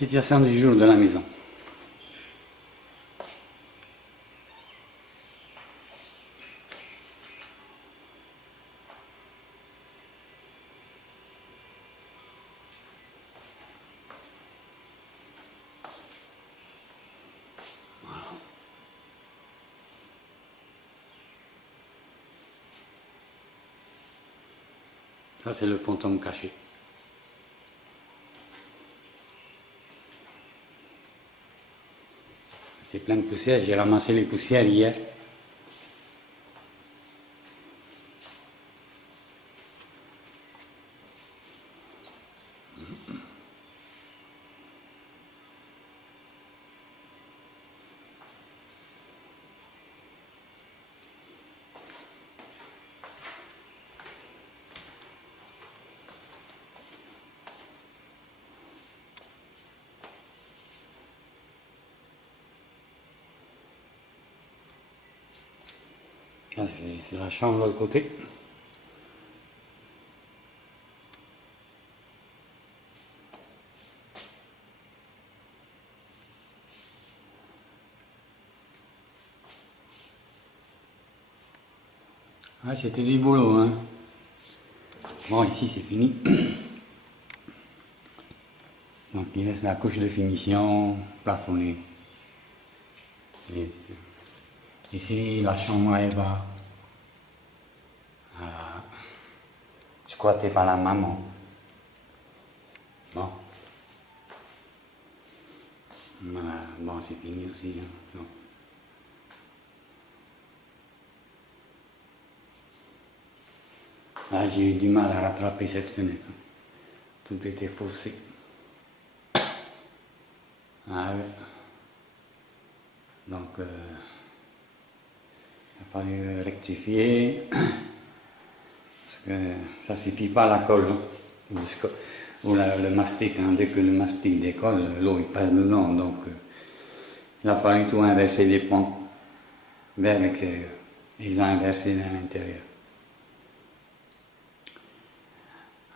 Situation du jour de la maison. Ça, c'est le fantôme caché. C'est plein de poussière. J'ai ramassé les poussières hier. Là, c'est la chambre de l'autre côté. Ah, c'était du boulot, hein. Bon, ici, c'est fini. Donc, il reste la couche de finition plafonnée. Et ici, la chambre à Eva. Voilà. Squattée par la maman. Bon. Voilà. Bon, c'est fini aussi. Hein. Donc. Là, j'ai eu du mal à rattraper cette fenêtre. Tout était faussé. Ah ouais. Donc, il a fallu rectifier. Parce que ça ne suffit pas la colle. Hein. Ou le mastic. Hein. Dès que le mastic décolle, l'eau il passe dedans. Donc, il a fallu tout inverser les ponts vers l'extérieur. Ils ont inversé vers l'intérieur.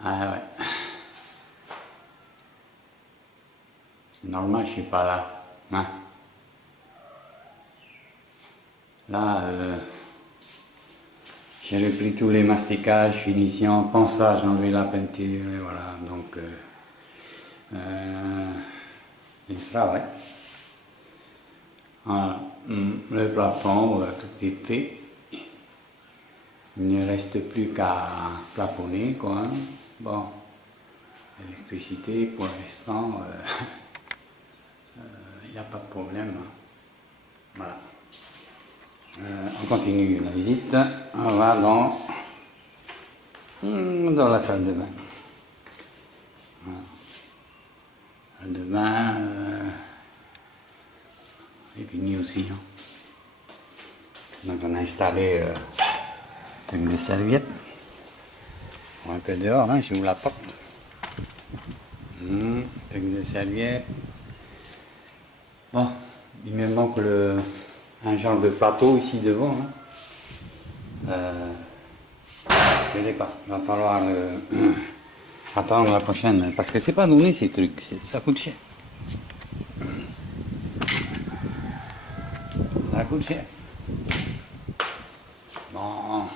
Ah ouais. C'est normal, je ne suis pas là. Hein? Là, j'ai repris tous les masticages, finitions, ponçage, enlevé la peinture, et voilà. Donc, il travaille. Voilà. Le plafond, tout est fait. Il ne reste plus qu'à plafonner, quoi. Hein. Bon, l'électricité, pour l'instant, il n'y a pas de problème. Voilà. On continue la visite. On va dans la salle de bain. Voilà. La salle de bain est finie aussi. Hein. Donc on a installé des serviettes. Un peu dehors, hein, j'ouvre la porte. Des serviettes. Bon, il me manque un genre de plateau ici devant. Hein. Je ne l'ai pas. Il va falloir attendre la prochaine. Parce que c'est pas donné ces trucs. Ça coûte cher. Ça coûte cher. Bon.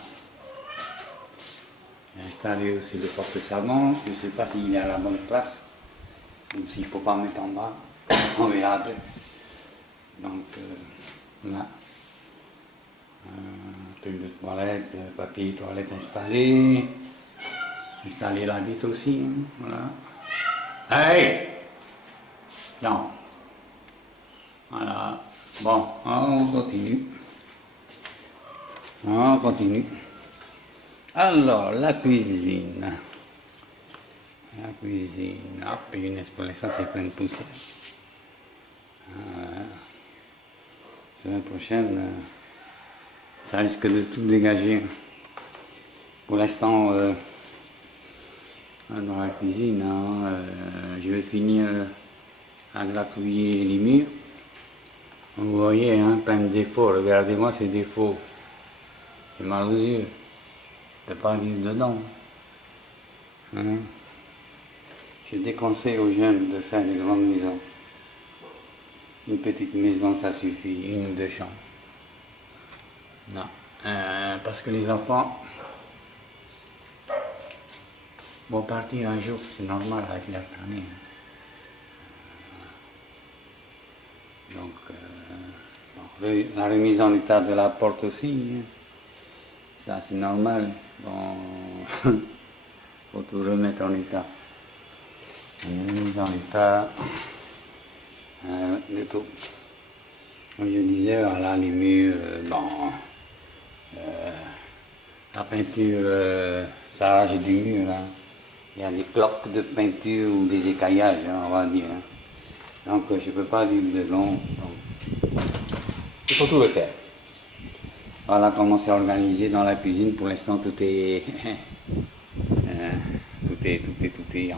J'ai installé aussi le porte-savon. Je ne sais pas s'il est à la bonne place. Ou s'il ne faut pas mettre en bas. On verra après. Donc là. Truc de toilette, papier toilette installé. Installer la vitre aussi. Hein, voilà. Hey! Tiens. Voilà. Bon, on continue. On continue. Alors, la cuisine. La cuisine. Ah, punaise, pour l'instant, c'est plein de poussière. Voilà. La semaine prochaine, ça risque de tout dégager. Pour l'instant, dans la cuisine, hein, je vais finir à gratouiller les murs. Vous voyez, hein, plein de défauts. Regardez-moi ces défauts. J'ai mal aux yeux. Je ne peux pas vivre dedans. Hein. Je déconseille aux jeunes de faire des grandes maisons. Une petite maison, ça suffit, 1 ou 2 chambres. Non, parce que les enfants vont partir un jour, c'est normal avec leur année. Donc, la remise en état de la porte aussi, hein. Ça c'est normal. Bon, faut tout remettre en état. Une remise en état de tout. Comme je disais, voilà, les murs, la peinture, ça j'ai du mur là. Il y a des cloques de peinture ou des écaillages, hein, on va dire. Hein. Donc je ne peux pas vivre de long. Donc, il faut tout refaire. Voilà comment c'est organisé dans la cuisine. Pour l'instant, tout est, tout est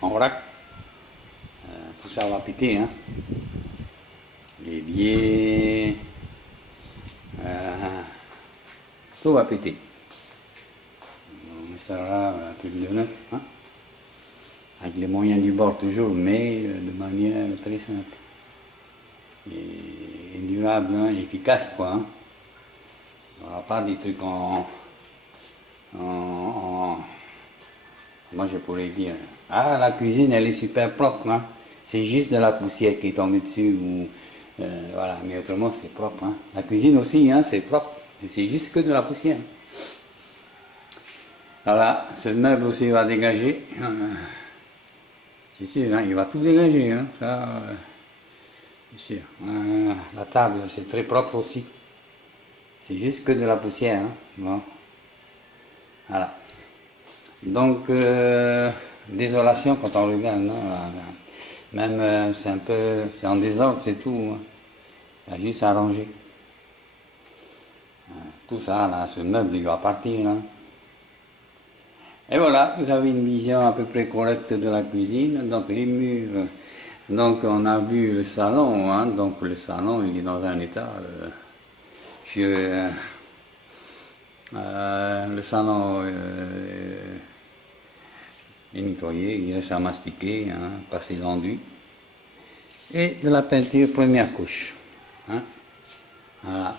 en vrac. Tout ça va péter. Hein. L'évier, tout va péter. On essaiera un truc de neuf. Hein. Avec les moyens du bord toujours, mais de manière très simple. Et durable, hein, efficace quoi. Hein. On n'aura pas des trucs moi je pourrais dire, ah la cuisine elle est super propre, hein. C'est juste de la poussière qui est tombée dessus, ou, voilà, mais autrement c'est propre. Hein. La cuisine aussi, hein, c'est propre, c'est juste que de la poussière. Voilà, ce meuble aussi va dégager. C'est sûr, hein, il va tout dégager, hein, ça, c'est sûr. La table, c'est très propre aussi. C'est juste que de la poussière, hein. Bon. Voilà. Donc, désolation quand on regarde, non, même c'est un peu, c'est en désordre, c'est tout. Hein. Il y a juste à ranger. Tout ça, là, ce meuble, il va partir, là. Et voilà, vous avez une vision à peu près correcte de la cuisine. Donc les murs, donc on a vu le salon, hein, donc le salon il est dans un état, le salon est nettoyé, il reste à mastiquer, hein, passer l'enduit. Et de la peinture première couche. Hein. Voilà.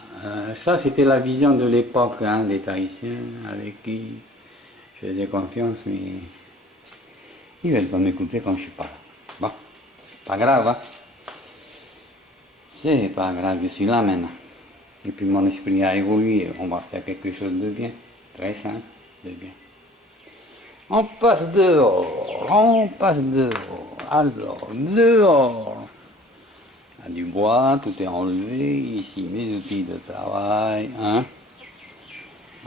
Ça c'était la vision de l'époque, hein, des Tahitiens avec qui je faisais confiance, mais ils ne veulent pas m'écouter quand je suis pas là. Bon, pas grave, hein. C'est pas grave, je suis là maintenant. Et puis mon esprit a évolué, on va faire quelque chose de bien, très simple, de bien. On passe dehors, alors dehors. Il y a du bois, tout est enlevé, ici mes outils de travail, hein.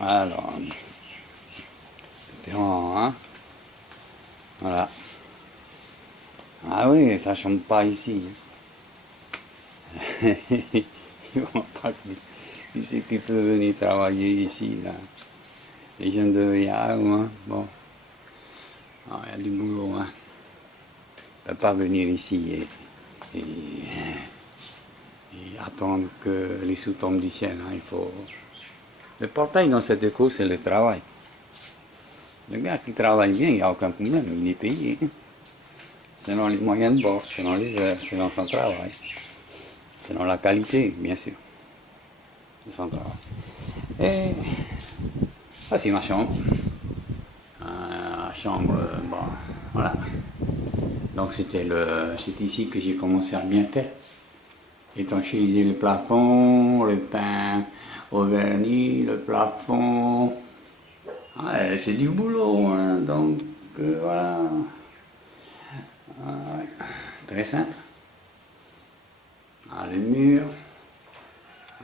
Alors, hein. Voilà. Ah oui, ça chante pas ici. Ils vont pas qui c'est qui peut venir travailler ici, là. Les jeunes de Yahoo, hein. Bon. Ah, il y a du boulot, hein. Ils ne peuvent pas venir ici et attendre que les sous tombent du ciel, hein. Il faut... Le portail dans cette école, c'est le travail. Le gars qui travaille bien, il n'y a aucun problème, il est payé. Selon les moyens de bord, selon les heures, selon son travail. Selon la qualité, bien sûr, de son travail. Et voici ma chambre. La chambre, bon, voilà. Donc c'est ici que j'ai commencé à bien faire. Étanchéiser le plafond, le peint au vernis, le plafond. Ouais, c'est du boulot, hein, donc voilà. Ouais, très simple. Le mur,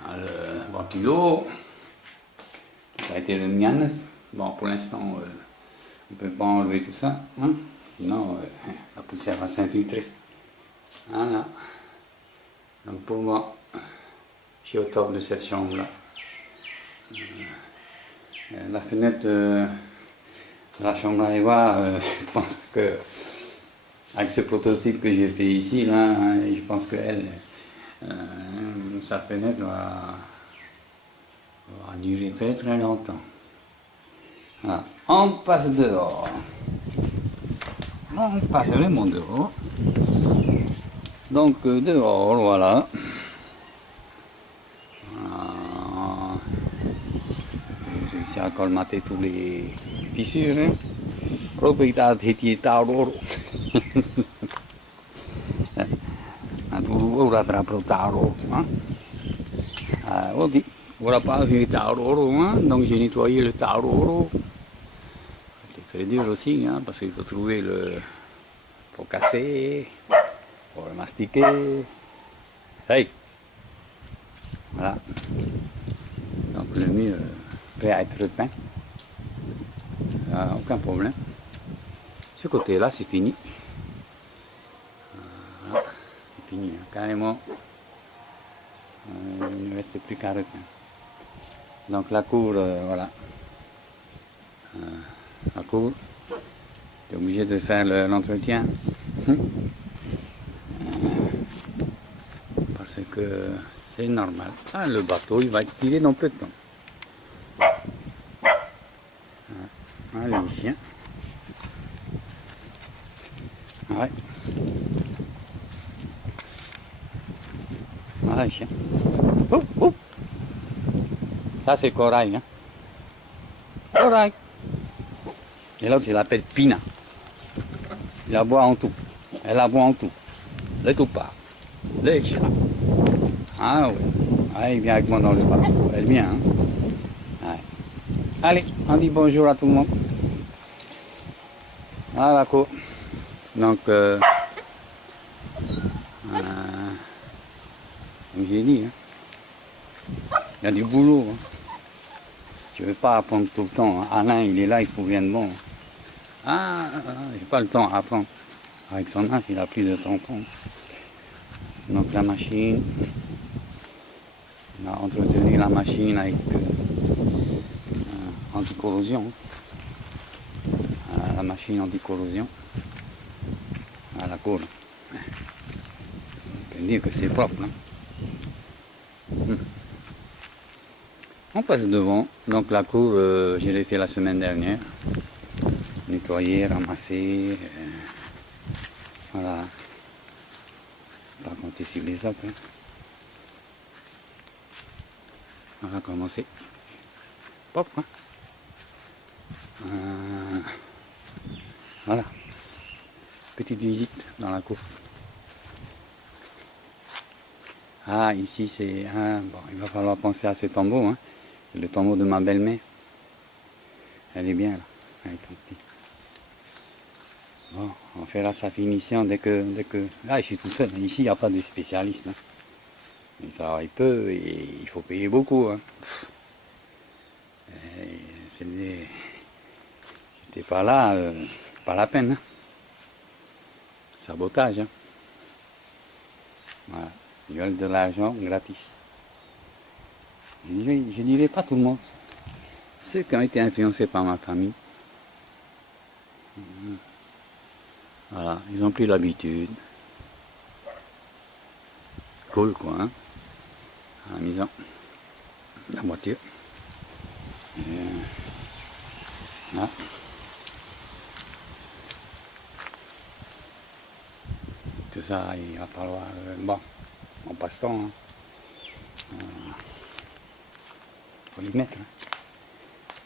le ventilo, ça a été le mien neuf. Bon, pour l'instant, on ne peut pas enlever tout ça, hein, sinon la poussière va s'infiltrer. Voilà. Donc pour moi, je suis au top de cette chambre-là. La fenêtre de la chambre à Eva, je pense que avec ce prototype que j'ai fait ici, là, je pense que sa fenêtre va durer très très longtemps. Voilà. On passe dehors. On passe le monde dehors. Donc dehors, voilà. J'ai réussi à colmater tous les fissures. Hein. Propriétaire de Tauro. On rattrape le Tauro. Hein. Ok. Voilà pas le Tauro. Hein. Donc j'ai nettoyé le Tauro. C'est très dur aussi, hein, parce qu'il faut trouver le. Faut casser. Faut le mastiquer. Hey! Voilà. Donc le mur prêt à être peint. Aucun problème. Ce côté-là, c'est fini. Voilà. C'est fini, hein, carrément. Il ne reste plus qu'à repeindre. Donc la cour, voilà. La cour, tu es obligé de faire l'entretien. Parce que c'est normal. Ah, le bateau, il va être tiré dans peu de temps. Ah, les chiens. Ouais. Ah, les chiens. Oh, oh. Ça, c'est Corail. Hein. Corail. Et l'autre, il l'appelle Pina. Il la boit en tout. Elle la boit en tout. Le tout part. Les chats. Ah oui. Ah, il vient avec moi dans le bateau. Elle vient. Hein. Ouais. Allez, on dit bonjour à tout le monde. Ah, d'accord. Donc, comme j'ai dit, hein, il y a du boulot. Hein. Tu ne veux pas apprendre tout le temps. Hein. Alain, il est là, il faut bien de bon. Ah, j'ai pas le temps à apprendre. Avec son âge, il a plus de 30 ans. Donc la machine, on a entretenu la machine avec anti-corrosion. La machine anti-corrosion à la cour. On peut dire que c'est propre. Hein. On passe devant. Donc la cour, je l'ai fait la semaine dernière. Nettoyer, ramasser. Voilà. Pas compter sur les autres. Hein. On va commencer. Propre. Hein. Voilà. Petite visite dans la cour. Ah, ici c'est. Bon, il va falloir penser à ce tombeau. Hein. C'est le tombeau de ma belle-mère. Elle est bien là. Elle est tranquille. Bon, on fera sa finition dès que. Là, je suis tout seul. Ici, il n'y a pas de spécialiste. Hein. Il travaille peu et il faut payer beaucoup. Hein. C'était pas là, pas la peine. Hein. Sabotage. Hein. Voilà. Ils veulent de l'argent gratis. Je dirais pas tout le monde. Ceux qui ont été influencés par ma famille. Voilà, ils ont pris l'habitude. Cool quoi, hein. À la maison. La voiture. Là. Tout ça, il va falloir. Bon, en passe-temps. Hein. Faut les mettre. Hein.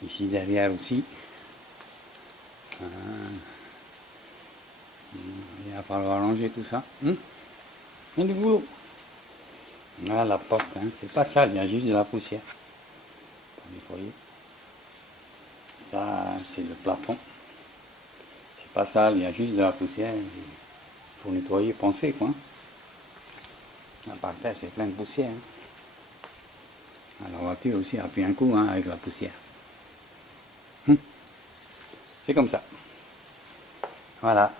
Ici derrière aussi. Il va falloir ranger tout ça. Il y a du boulot. Là, la porte, hein, c'est pas sale, il y a juste de la poussière. Pour nettoyer. Ça, c'est le plafond. C'est pas sale, il y a juste de la poussière. Il faut nettoyer, penser quoi. Là, par terre, c'est plein de poussière. Hein. La voiture aussi a pris un coup hein, avec la poussière. C'est comme ça. Voilà.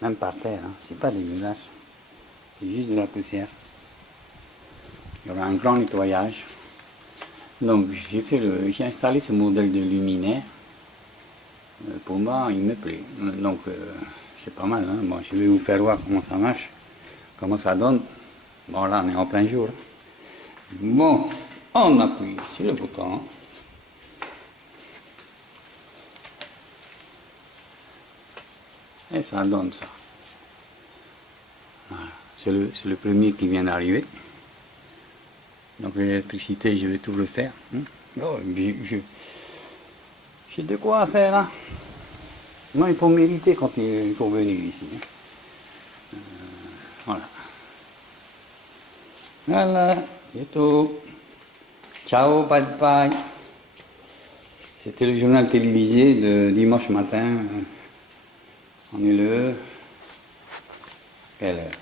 Même par terre, hein, c'est pas dégueulasse. C'est juste de la poussière. Il y aura un grand nettoyage. Donc j'ai installé ce modèle de luminaire. Pour moi, il me plaît. Donc c'est pas mal. Hein. Bon, je vais vous faire voir comment ça marche, comment ça donne. Bon là, on est en plein jour. Bon, on appuie sur le bouton. Et ça donne ça. Voilà. C'est le premier qui vient d'arriver. Donc l'électricité, je vais tout le faire. Oh, j'ai de quoi faire là. Non, il faut mériter quand il faut venir ici. Voilà. Voilà, c'est tout. Ciao, bye bye. C'était le journal télévisé de dimanche matin. On est quelle heure?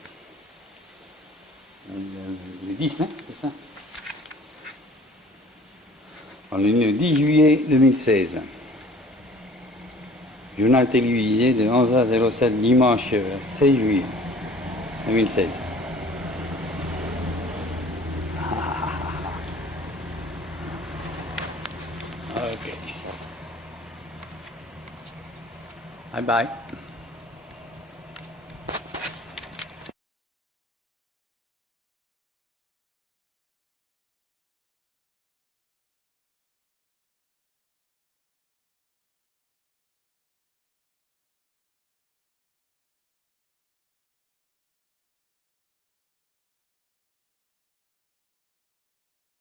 Le 10, hein, c'est ça? On est le 10 juillet 2016. Journal télévisé de 11h07 dimanche 16 juillet 2016. Ok. Bye bye.